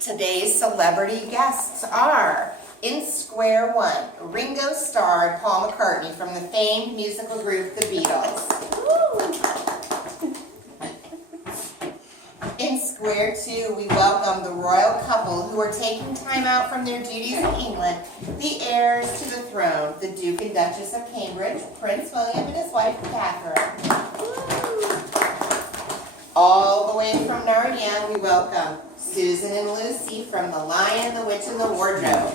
Today's celebrity guests are, in Square One, Ringo Starr and Paul McCartney from the famed musical group The Beatles. In Square Two, we welcome the royal couple who are taking time out from their duties in England, the heirs to the throne, the Duke and Duchess of Cambridge, Prince William and his wife Catherine. All the way from Narnia, we welcome Susan and Lucy from The Lion, the Witch, and the Wardrobe.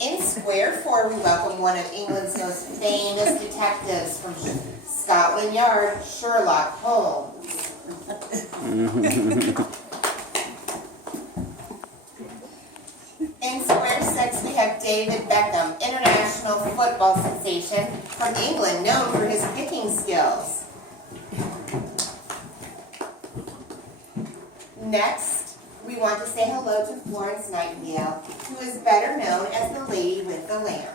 In Square Four, we welcome one of England's most famous detectives from Scotland Yard, Sherlock Holmes. In Square Six, we have David Beckham, international football sensation from England, known for his kicking skills. Next, we want to say hello to Florence Nightingale, who is better known as the Lady with the Lamp.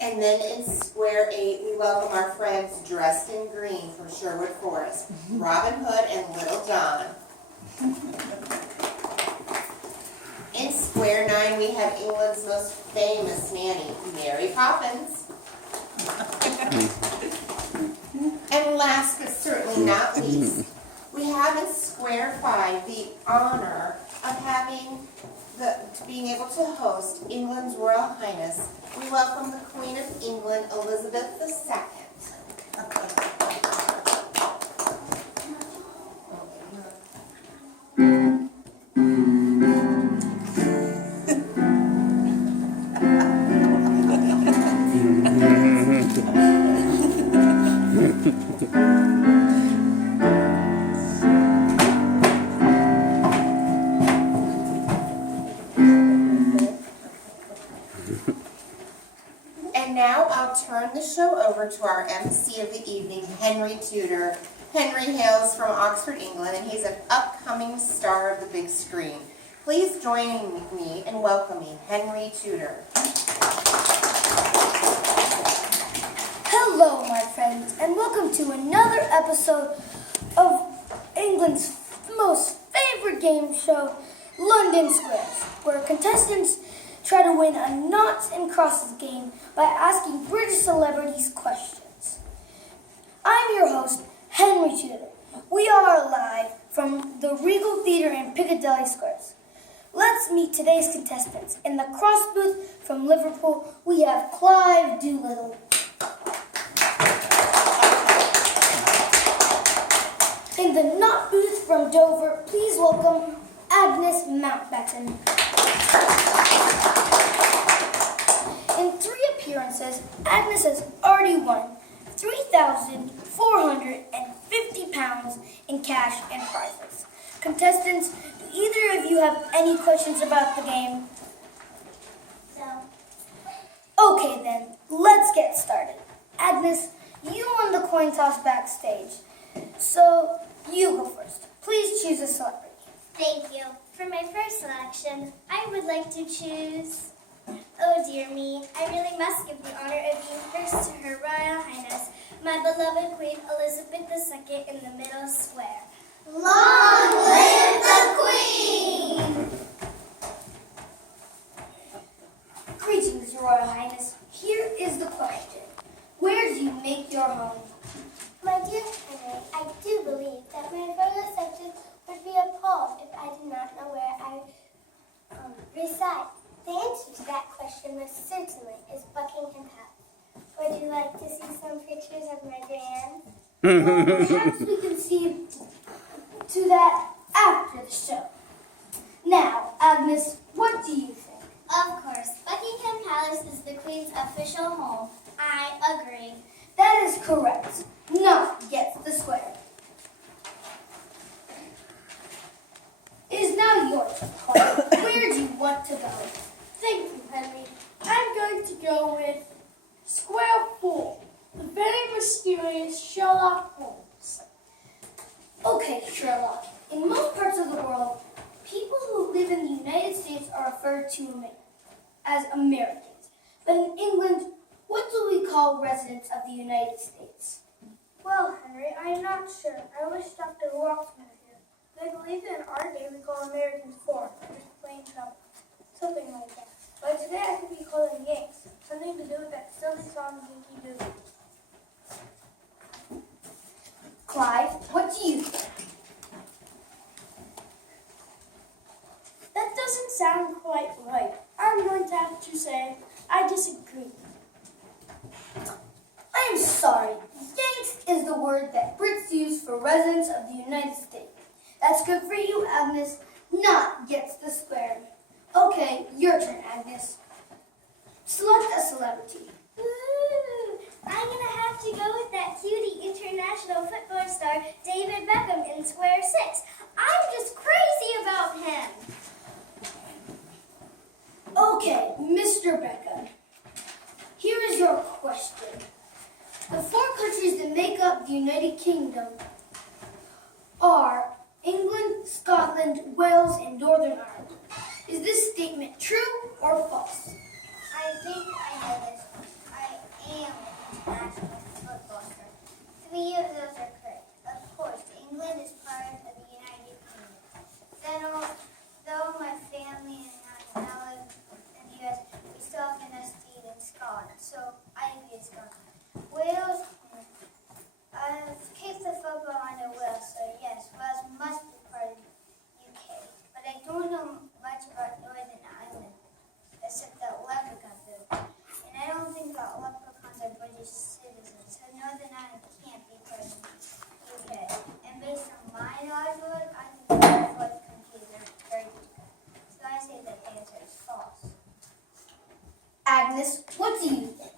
And then in Square 8, we welcome our friends dressed in green from Sherwood Forest, Robin Hood and Little John. In Square 9, we have England's most famous nanny, Mary Poppins. And last but certainly not least, we have in Square 5 the honor of being able to host England's Royal Highness. We welcome the Queen of England, Elizabeth II. And now I'll turn the show over to our MC of the evening, Henry Tudor. Henry hails from Oxford, England, and he's an upcoming star of the big screen. Please join me in welcoming Henry Tudor. Hello, my friends, and welcome to another episode of England's most favorite game show, London Squares, where contestants try to win a noughts and crosses game by asking British celebrities questions. I'm your host, Henry Tudor. We are live from the Regal Theatre in Piccadilly Squares. Let's meet today's contestants. In the cross booth from Liverpool, we have Clive Doolittle. In the knot booth from Dover, please welcome Agnes Mountbatten. In 3 appearances, Agnes has already won £3,450 in cash and prizes. Contestants, do either of you have any questions about the game? No. Okay then, let's get started. Agnes, you won the coin toss backstage, so you go first. Please choose a celebrity. Thank you. For my first selection, I would like to choose... Oh dear me, I really must give the honor of being first to Her Royal Highness, my beloved Queen Elizabeth II in the middle square. Long live the Queen! Greetings, Your Royal Highness. Here is the question. Where do you make your home? My dear Henry, I do believe that my fellow subjects would be appalled if I did not know where I reside. The answer to that question most certainly is Buckingham Palace. Would you like to see some pictures of my grand? Well, perhaps we can see to that after the show. Now, Agnes, what do you think? Of course, Buckingham Palace is the Queen's official home. I agree. That is correct. Now, gets the square. It is now your turn. Where do you want to go? Thank you, Henry. I'm going to go with Square 4, the very mysterious Sherlock Holmes. Okay, Sherlock. In most parts of the world, people who live in the United States are referred to as Americans. But in England, what do we call residents of the United States? Well, Henry, I'm not sure. I wish Dr. Walks were here. I believe that in our day we call Americans foreign, or just plain trouble. Something like that. But today I could be called them Yanks. Something to do with that silly song Yankee Doodle. Clive, what do you think? That doesn't sound quite right. I'm going to have to say I disagree. I am sorry. Yanks is the word that Brits use for residents of the United States. That's good for you, Agnes. Not gets the square. Okay, your turn, Agnes. Select a celebrity. Ooh, I'm going to have to go with that cutie international football star David Beckham in Square 6. I'm just crazy about him. Okay, Mr. Beckham. Here is your question. The 4 countries that make up the United Kingdom are England, Scotland, Wales, and Northern Ireland. Is this statement true or false? I think I know this one. I am an international football star. 3 of those are correct. Of course, England is part of the United Kingdom. Then, although my family and I now live in the U.S., we still have an estate in Scotland, so I agree with Scotland. Wales, I've kicked the football under Wales, so yes, Wales must be part of the UK. But I don't know much about Northern Ireland, except that leprechaun food. And I don't think that leprechauns are British citizens, so Northern Ireland can't be part of the UK. And based on my knowledge of it, I think the 4th countries are very different. So I say that the answer is false. Agnes, what do you think?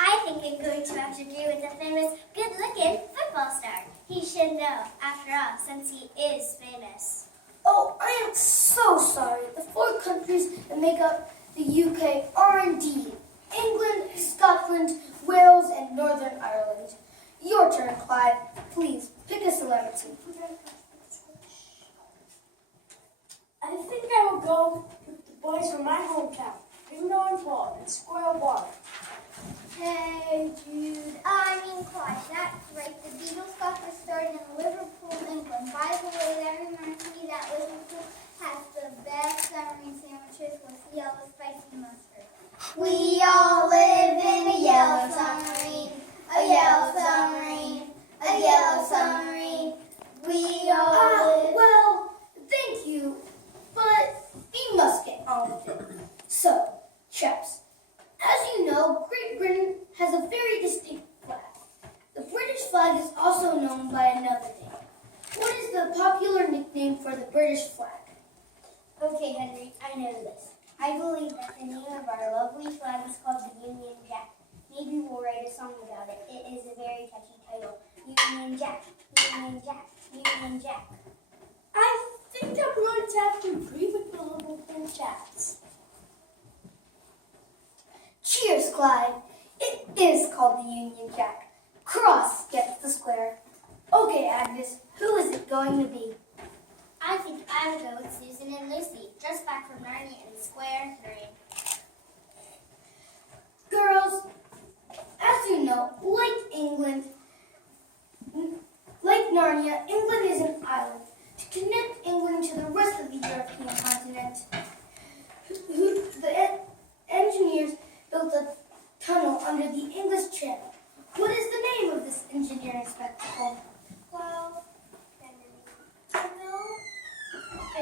I think I'm going to have to agree with the famous good-looking football star. He should know, after all, since he is famous. Oh, I am so sorry. The 4 countries that make up the UK are indeed England, Scotland, Wales, and Northern Ireland. Your turn, Clive. Please, pick a celebrity. I think I will go with the boys from my hometown, Ringo and Paul in Square 1. Hey, Jude. Clive, that's right. The Beatles got their start in Liverpool, England. By the way, that reminds me that Liverpool has the best submarine sandwiches with yellow spicy mustard. We all live in a yellow submarine, a yellow submarine, a yellow submarine. We all live... Well, thank you, but we must get on with it. So, chaps, as you know, Great Britain has a very distinct flag. The British flag is also known by another name. What is the popular nickname for the British flag? Okay, Henry, I know this. I believe that the name of our lovely flag is called the Union Jack. Maybe we'll write a song about it. It is a very catchy title. Union Jack, Union Jack, Union Jack. I think I'm going to have to agree with the Liverpool chaps. Cheers, Clive. It is called the Union Jack. Cross gets the square. Okay, Agnes, who is it going to be? I think I would go with Susan and Lucy, just back from Narnia in Square 3. Girls, as you know, like Narnia, England is an island. To connect England to the rest of the European continent, the engineers built a tunnel under the English Channel. What is the name of this engineering spectacle? Well, Henry, I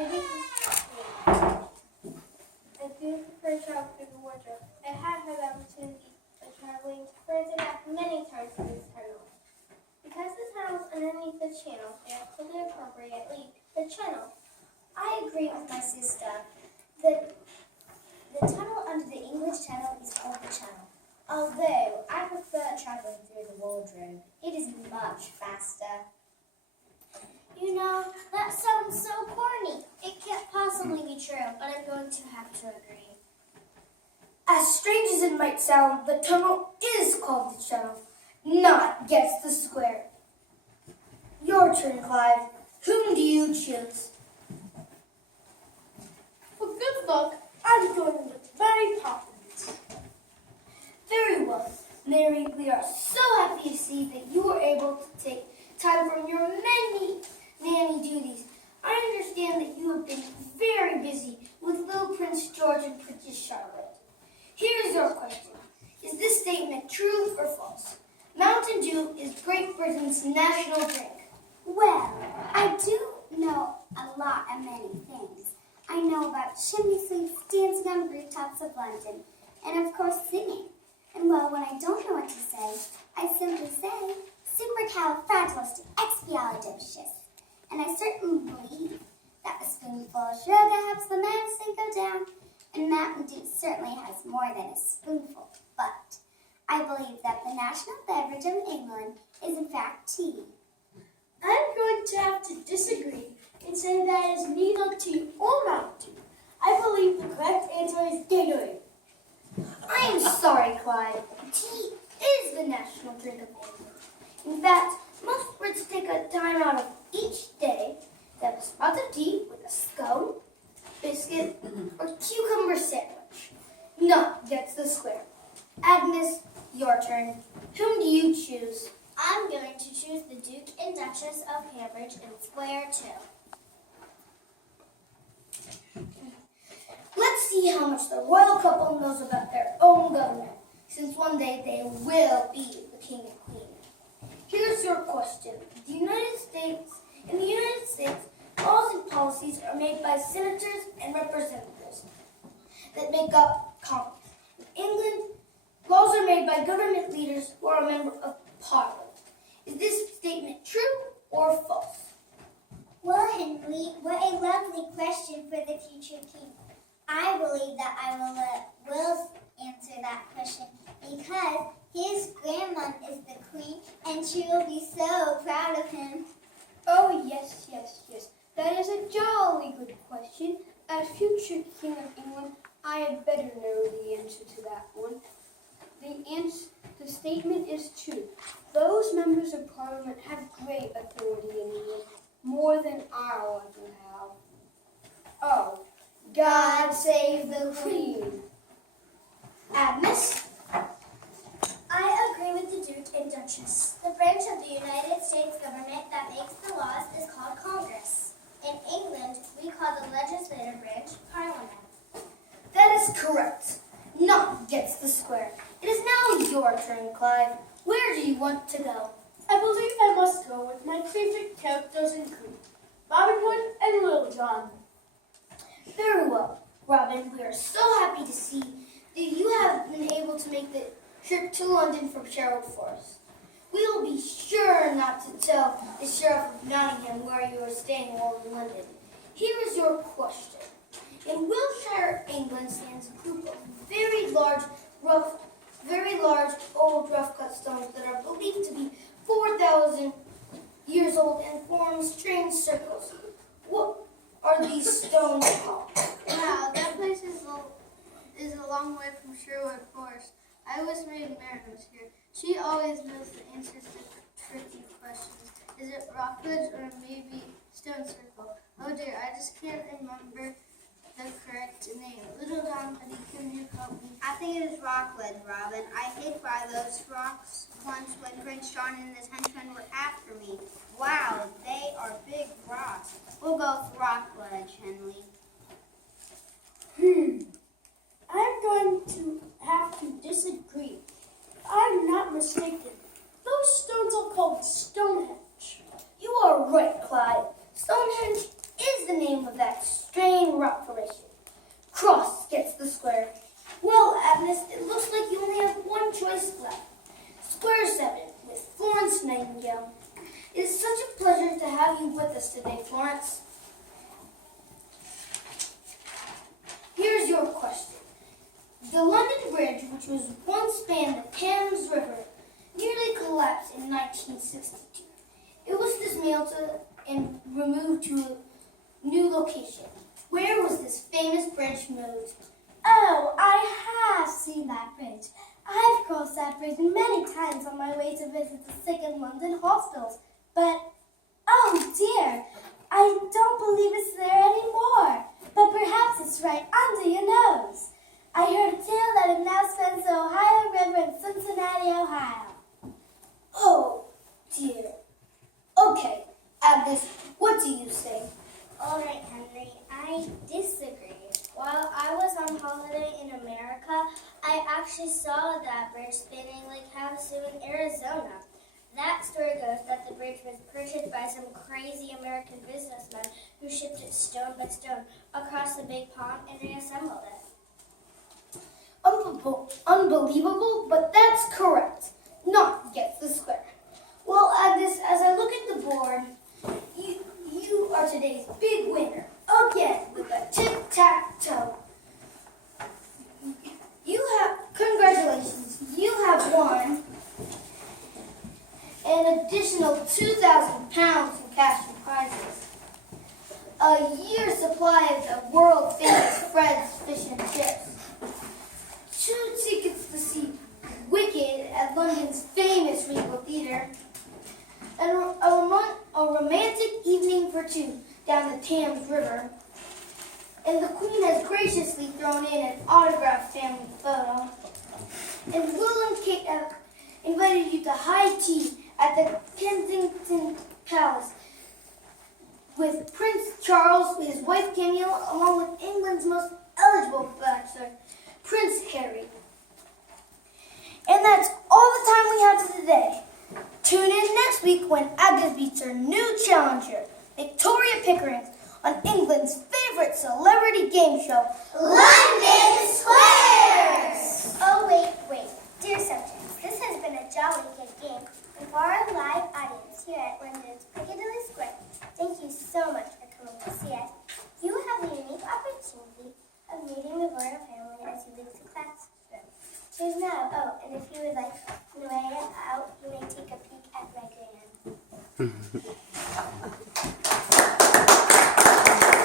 do prefer travel through the wardrobe. I have had the opportunity of traveling to France and back many times through this tunnel. Because the tunnel's underneath the channel, they are fully appropriately the channel. I agree with my sister that the tunnel under the English Channel is called the Channel. Although I prefer traveling through the wardrobe. It is much faster. You know, that sounds so corny. It can't possibly be true, but I'm going to have to agree. As strange as it might sound, the tunnel is called the Channel, not gets the square. Your turn, Clive. Whom do you choose? For good luck, I'm going with Mary Poppins. Very well, Mary. We are so happy to see that you were able able to take time from your many nanny duties. I understand that you have been very busy with little Prince George and Princess Charlotte. Here is your question. Is this statement true or false? Mountain Dew is Great Britain's national drink. Well, I do know a lot of many things. I know about chimney sweeps, dancing on the rooftops of London, and of course singing. And well, when I don't know what to say, I simply say supercalifragilisticexpialidocious. And I certainly believe that a spoonful of sugar helps the medicine go down, and Mountain Dew certainly has more than a spoonful. But I believe that the national beverage of England is in fact tea. I'm going to have to disagree and say that it is neither tea or Mountain Dew. I believe the correct answer is Gatorade. I am sorry, Clyde. Tea is the national drink of England. In fact, most Brits take a time out of each day to have a spot of tea with a scone, biscuit, or cucumber sandwich. None gets the square. Agnes, your turn. Whom do you choose? I'm going to choose the Duke and Duchess of Cambridge in Square 2. Let's see how much the royal couple knows about their own government, since one day they will be the king and queen. Here's your question. In the United States, laws and policies are made by senators and representatives that make up Congress. In England, laws are made by government leaders who are a member of Parliament. Is this statement true or false? Well, Henry, what a lovely question for the future king. I believe that I will let Will answer that question because his grandma is the queen and she will be so proud of him. Oh, yes. That is a jolly good question. As future King of England, I had better know the answer to that one. The statement is true. Those members of Parliament have great authority in England, more than I will ever have. Oh, God save the Queen. Agnes? I agree with the Duke and Duchess. The branch of the United States government that makes the laws is called Congress. In England, we call the legislative branch Parliament. That is correct. None gets the square. It is now your turn, Clive. Where do you want to go? I believe I must go with my favorite characters in Creed, Robin Hood and Little John. Very well, Robin. We are so happy to see that you have been able to make the trip to London from Sherwood Forest. We will be sure not to tell the Sheriff of Nottingham where you are staying while in London. Here is your question. In Wiltshire, England, stands a group of very large, old, rough-cut stones that are believed to be 4,000 years old and form strange circles. What are these stones called? Wow, that place is a long way from Sherwood Forest. I wish Maid Marian was here. She always knows the answers to tricky questions. Is it Rockledge or maybe Stone Circle? Oh dear, I just can't remember the correct name. Little John, honey, can you help me? I think it is Rockledge, Robin. I hid by those rocks once when Prince John and his henchmen were after me. Wow, they are big rocks. We'll go with Rockledge, Henley. I'm going to have to disagree. If I'm not mistaken, those stones are called Stonehenge. You are right, Clyde. Stonehenge is the name of that strange rock formation. Cross gets the square. Well, Agnes, it looks like you only have one choice left. Square 7 with Florence Nightingale. It is such a pleasure to have you with us today, Florence. Here's your question. The London Bridge, which was once spanned the Thames River, nearly collapsed in 1962. It was dismantled and removed to a new location. Where was this famous bridge moved? Oh, I have seen that bridge. I've crossed that bridge many times on my way to visit the sick in London hospitals. But, oh dear, I don't believe it's there anymore. But perhaps it's right under your nose. I heard a tale that it now spans the Ohio River in Cincinnati, Ohio. Oh, dear. Agnes, what do you say? All right, Henry, I disagree. While I was on holiday in America, I actually saw that bridge spanning Lake Havasu in Arizona. That story goes that the bridge was purchased by some crazy American businessman who shipped it stone by stone across the big pond and reassembled it. Unbelievable, but that's correct. Not gets the square. Well, Agnes, as I look at the board, you are today's big winner. Again, with a tic-tac-toe. Congratulations, you have won an additional 2,000 pounds in cash and prizes. A year's supply of the world-famous Fred's Fish and Chips. 2 tickets to see Wicked at London's famous Regal Theatre. And a romantic evening for 2 down the Thames River. And the Queen has graciously thrown in an autographed family photo. And Will and Kate have invited you to high tea at the Kensington Palace with Prince Charles, his wife Camilla, along with England's most eligible bachelor, Prince Harry. And that's all the time we have for today. Tune in next week when Agnes beats her new challenger, Victoria Pickering, on England's favorite celebrity game show, London Squares! Oh, wait. Dear subjects, this has been a jolly good game. And for our live audience here at London's Piccadilly Square, thank you so much for coming to see us. You have the unique opportunity of meeting the royal family as you leave the classroom. Choose now. Oh, and if you would like to weigh it out, you may take a peek at my grand.